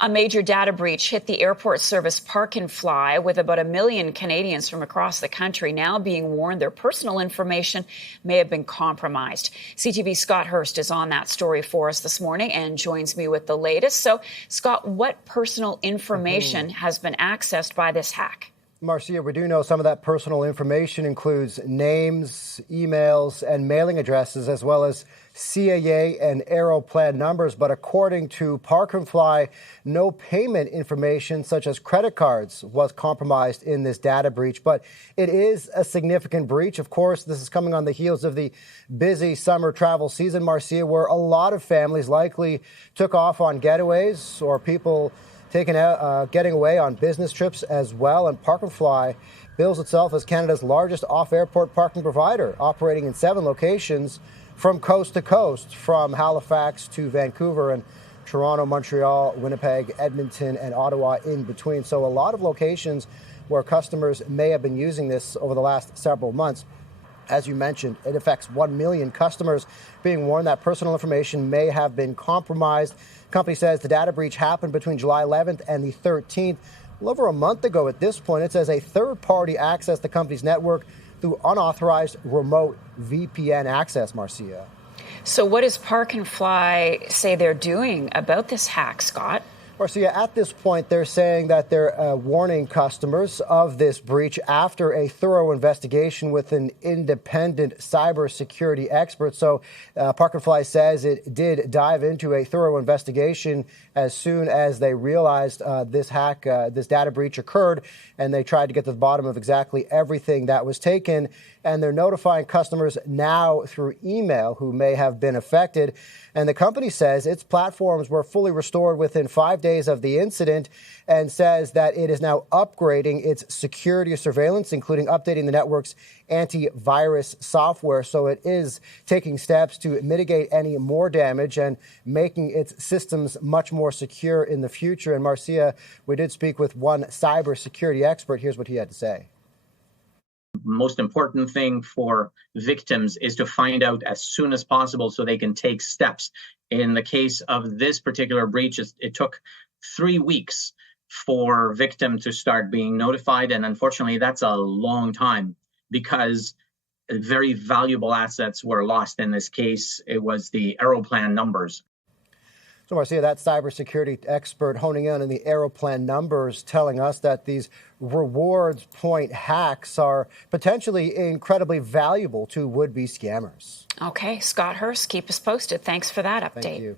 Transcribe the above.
A major data breach hit the airport service Park and Fly, with about 1 million Canadians from across the country now being warned their personal information may have been compromised. CTV Scott Hurst is on that story for us this morning and joins me with the latest. So, Scott, what personal information has been accessed by this hack? Marcia, we do know some of that personal information includes names, emails, and mailing addresses, as well as CAA and Aeroplan numbers. But according to Park and Fly, no payment information such as credit cards was compromised in this data breach. But it is a significant breach. Of course, this is coming on the heels of the busy summer travel season, Marcia, where a lot of families likely took off on getaways or people getting away on business trips as well. And Park and Fly bills itself as Canada's largest off-airport parking provider, operating in 7 locations from coast to coast, from Halifax to Vancouver and Toronto, Montreal, Winnipeg, Edmonton, and Ottawa in between. So a lot of locations where customers may have been using this over the last several months. As you mentioned, it affects 1 million customers, being warned that personal information may have been compromised. The company says the data breach happened between July 11th and the 13th. Well, over a month ago at this point, it says a third party accessed the company's network through unauthorized remote VPN access, Marcia. So what does Park and Fly say they're doing about this hack, Scott? Marcia, at this point, they're saying that they're warning customers of this breach after a thorough investigation with an independent cybersecurity expert. So Park and Fly says it did dive into a thorough investigation as soon as they realized this data breach occurred, and they tried to get to the bottom of exactly everything that was taken. And they're notifying customers now through email who may have been affected. And the company says its platforms were fully restored within 5 days of the incident, and says that it is now upgrading its security surveillance, including updating the network's antivirus software. So it is taking steps to mitigate any more damage and making its systems much more secure in the future. And Marcia, we did speak with one cybersecurity expert. Here's what he had to say. Most important thing for victims is to find out as soon as possible so they can take steps. In the case of this particular breach, it took 3 weeks for victim to start being notified. And unfortunately, that's a long time because very valuable assets were lost. In this case, it was the Aeroplan numbers. So Marcia, that cybersecurity expert honing in on the Aeroplan numbers, telling us that these rewards point hacks are potentially incredibly valuable to would-be scammers. Okay, Scott Hurst, keep us posted. Thanks for that update. Thank you.